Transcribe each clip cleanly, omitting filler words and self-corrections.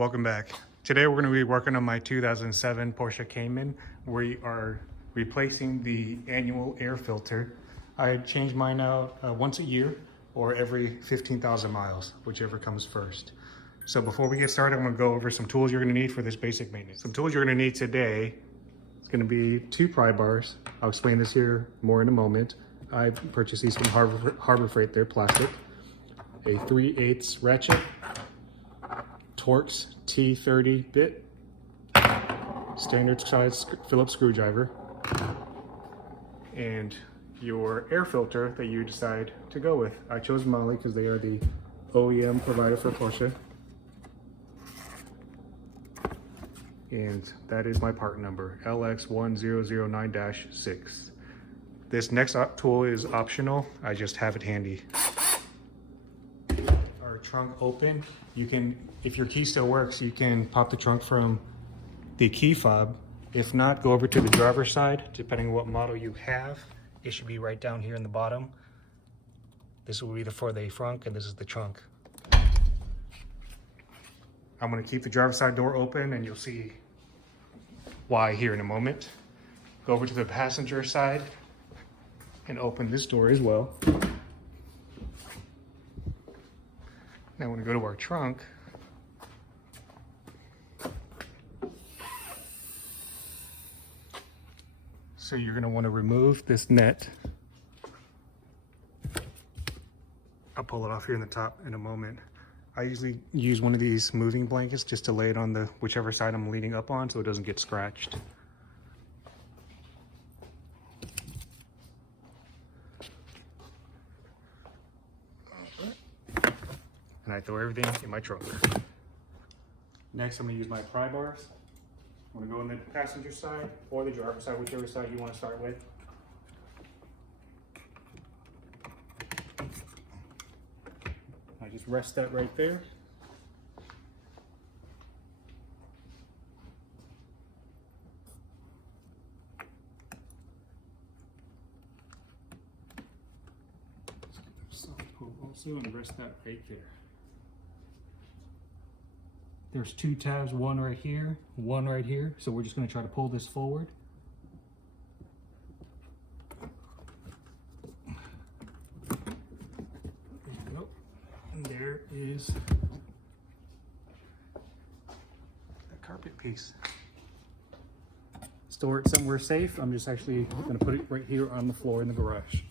Welcome back. Today we're going to be working on my 2007 Porsche Cayman. We are replacing the annual air filter. I change mine out once a year or every 15,000 miles, whichever comes first. So before we get started, I'm going to go over some tools you're going to need for this basic maintenance. Some tools you're going to need today is going to be 2 pry bars. I'll explain this here more in a moment. I purchased these from Harbor Freight, they're plastic. A 3/8 ratchet, Torx T30 bit, standard size Phillips screwdriver, and your air filter that you decide to go with. I chose Moly because they are the OEM provider for Porsche. And that is my part number, LX1009-6. This next tool is optional. I just have it handy. Our trunk open. You can, if your key still works, you can pop the trunk from the key fob. If not, go over to the driver's side, depending on what model you have. It should be right down here in the bottom. This will be for the front, and this is the trunk. I'm going to keep the driver's side door open, and you'll see why here in a moment. Go over to the passenger side and open this door as well. Now when we go to our trunk, so you're going to want to remove this net. I'll pull it off here in the top in a moment. I usually use one of these moving blankets just to lay it on the whichever side I'm leaning up on so it doesn't get scratched. And I throw everything in my trunk. Next, I'm going to use my pry bars. I'm going to go on the passenger side or the driver's side, whichever side you want to start with. I just rest that right there. Let's get the soft pull also and rest that right there. There's 2 tabs, one right here, one right here. So we're just going to try to pull this forward. There you go. And there is the carpet piece. Store it somewhere safe. I'm just actually going to put it right here on the floor in the garage.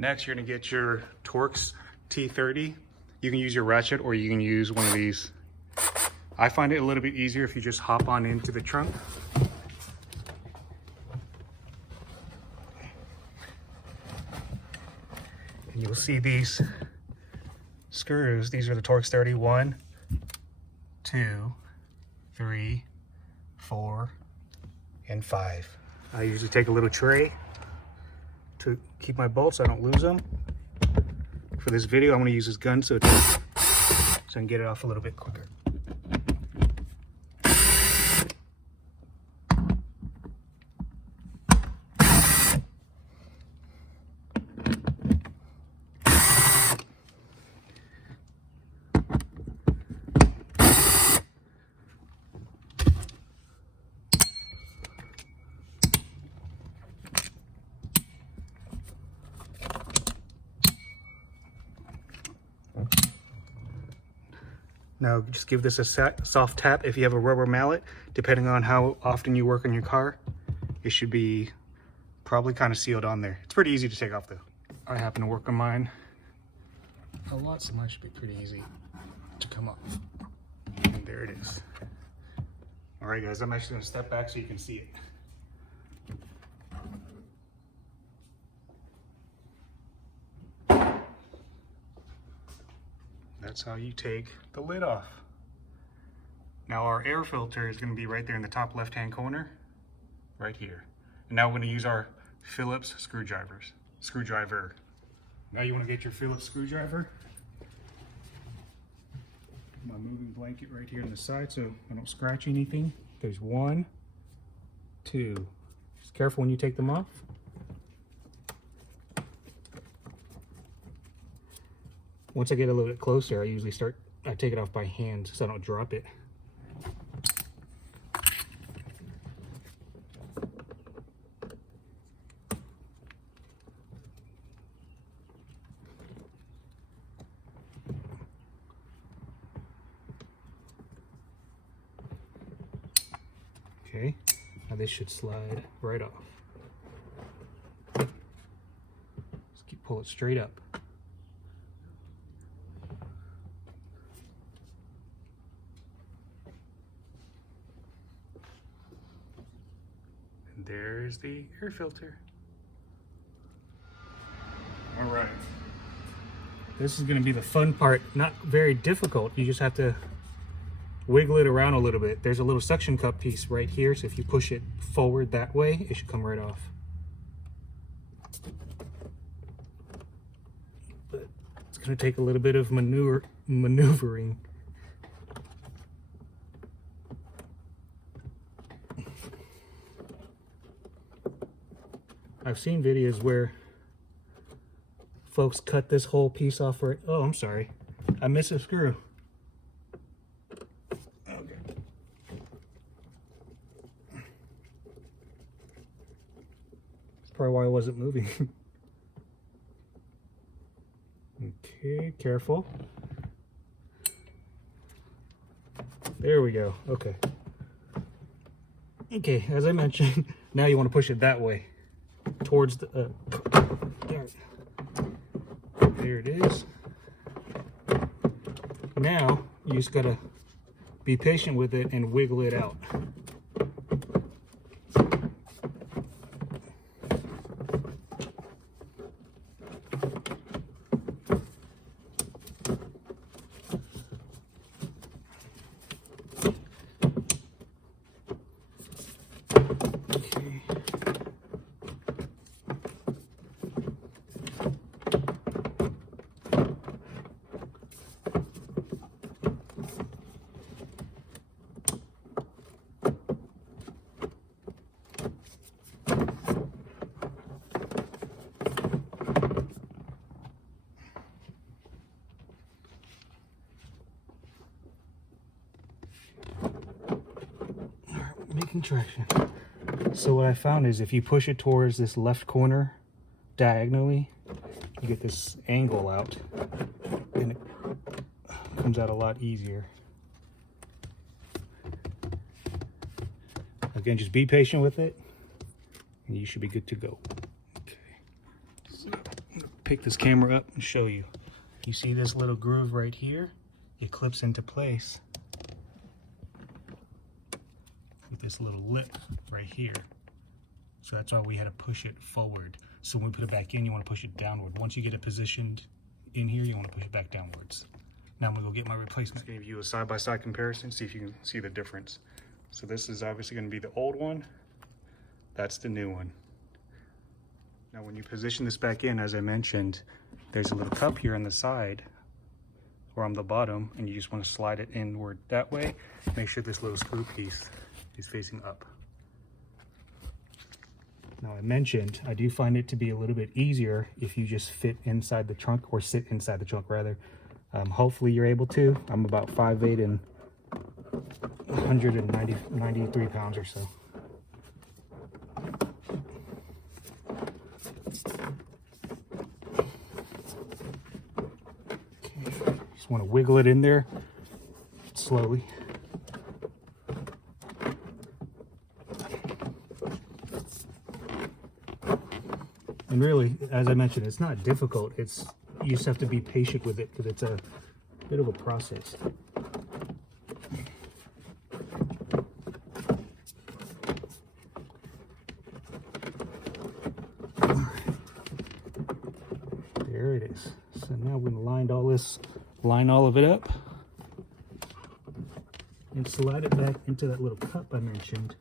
Next, you're going to get your Torx T30. You can use your ratchet or you can use one of these. I find it a little bit easier if you just hop on into the trunk. And you'll see these screws. These are the Torx 31, 2, 3, 4, and 5. I usually take a little tray to keep my bolts so I don't lose them. For this video, I'm going to use this gun so I can get it off a little bit quicker. Now just give this a soft tap. If you have a rubber mallet, depending on how often you work on your car, it should be probably kind of sealed on there. It's pretty easy to take off though. I happen to work on mine a lot, so mine should be pretty easy to come off. And there it is. All right guys, I'm actually gonna step back so you can see it. That's how you take the lid off. Now our air filter is going to be right there in the top left hand corner, right here. And now we're going to use our Phillips screwdriver. Now you want to get your Phillips screwdriver. My moving blanket right here on the side so I don't scratch anything. There's 1, 2. Just careful when you take them off. Once I get a little bit closer, I take it off by hand so I don't drop it. Okay, now this should slide right off. Just pull it straight up. And there's the air filter. All right. This is going to be the fun part. Not very difficult. You just have to wiggle it around a little bit. There's a little suction cup piece right here, so if you push it forward that way, it should come right off. But it's going to take a little bit of maneuvering. I've seen videos where folks cut this whole piece off for it. Oh, I'm sorry. I missed a screw. Probably why I wasn't moving. Okay, careful. There we go. Okay. Okay, as I mentioned, now you want to push it that way towards the there it is. Now you just gotta be patient with it and wiggle it out. Making traction. So what I found is if you push it towards this left corner diagonally, you get this angle out and it comes out a lot easier. Again, just be patient with it and you should be good to go. Okay, so I'm gonna pick this camera up and show you. You see this little groove right here? It clips into place with this little lip right here. So that's why we had to push it forward. So when we put it back in, you want to push it downward. Once you get it positioned in here, you want to push it back downwards. Now I'm gonna go get my replacement. I'm gonna give you a side-by-side comparison, see if you can see the difference. So this is obviously gonna be the old one. That's the new one. Now when you position this back in, as I mentioned, there's a little cup here on the side or on the bottom, and you just want to slide it inward that way. Make sure this little screw piece is facing up. Now I mentioned, I do find it to be a little bit easier if you just fit inside the trunk, or sit inside the trunk rather. Hopefully you're able to. I'm about 5'8" and 193 pounds or so. Okay, just want to wiggle it in there slowly. And really, as I mentioned, it's not difficult. You just have to be patient with it because it's a bit of a process. There it is. So now we're going to line all of it up and slide it back into that little cup I mentioned.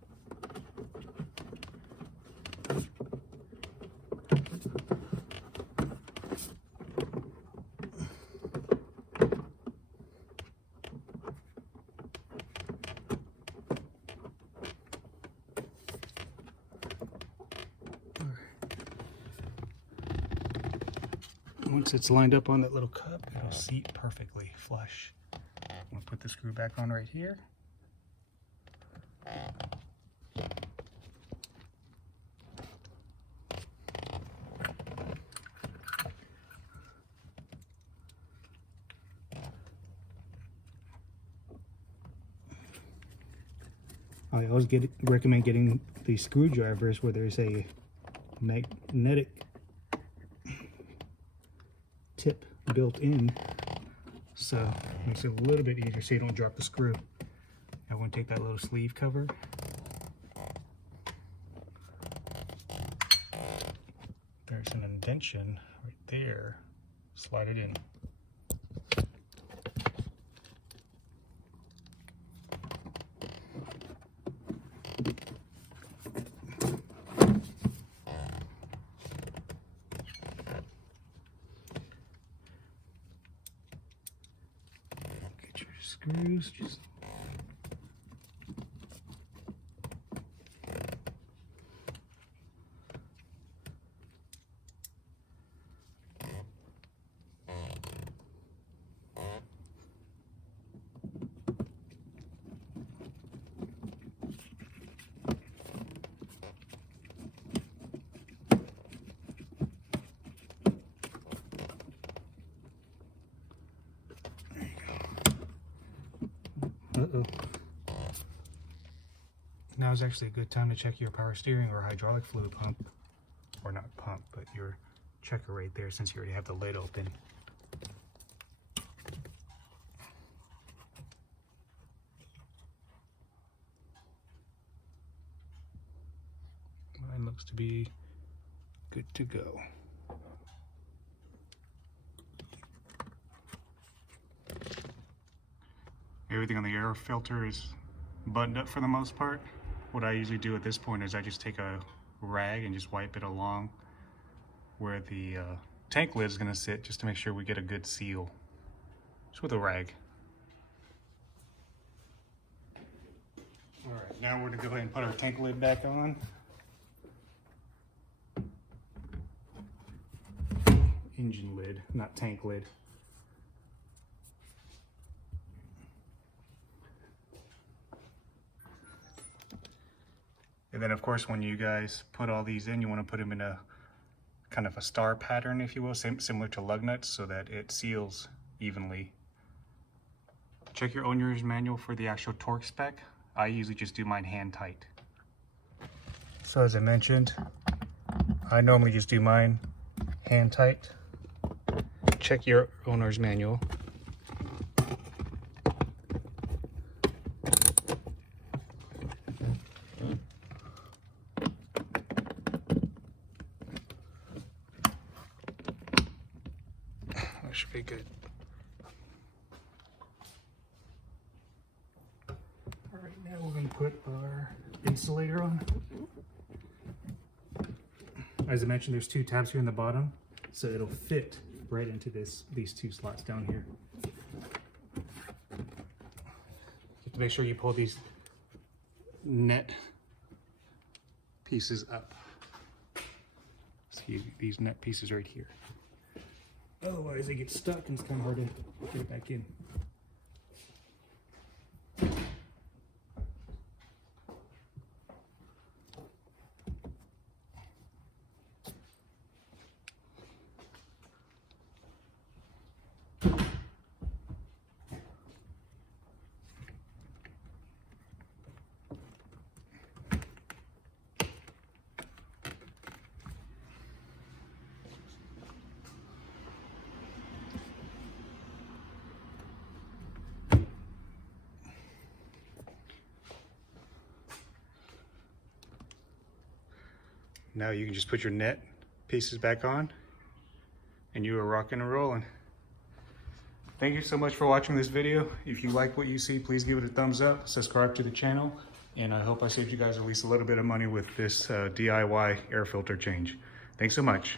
Once it's lined up on that little cup, it'll seat perfectly flush. We'll put the screw back on right here. I always recommend getting these screwdrivers where there's a magnetic tip built in, so it makes it a little bit easier so you don't drop the screw. I want to take that little sleeve cover, there's an indention right there, slide it in. Get your screws, just now is actually a good time to check your power steering or hydraulic fluid pump, or not pump, but your checker right there, since you already have the lid open. Mine looks to be good to go. Everything on the air filter is buttoned up for the most part. What I usually do at this point is I just take a rag and just wipe it along where the tank lid is going to sit, just to make sure we get a good seal, just with a rag. All right, now we're going to go ahead and put our tank lid back on. Engine lid, not tank lid. And then of course, when you guys put all these in, you want to put them in a kind of a star pattern, if you will, similar to lug nuts, so that it seals evenly. Check your owner's manual for the actual torque spec. I usually just do mine hand tight. So as I mentioned, I normally just do mine hand tight. Check your owner's manual. That should be good. All right, now we're going to put our insulator on. As I mentioned, there's two tabs here in the bottom, so it'll fit right into these two slots down here. You have to make sure you pull these net pieces up. See these net pieces right here. Otherwise they get stuck and it's kind of hard to get it back in. Now you can just put your net pieces back on and you are rocking and rolling. Thank you so much for watching this video. If you like what you see, please give it a thumbs up, subscribe to the channel, and I hope I saved you guys at least a little bit of money with this DIY air filter change. Thanks so much.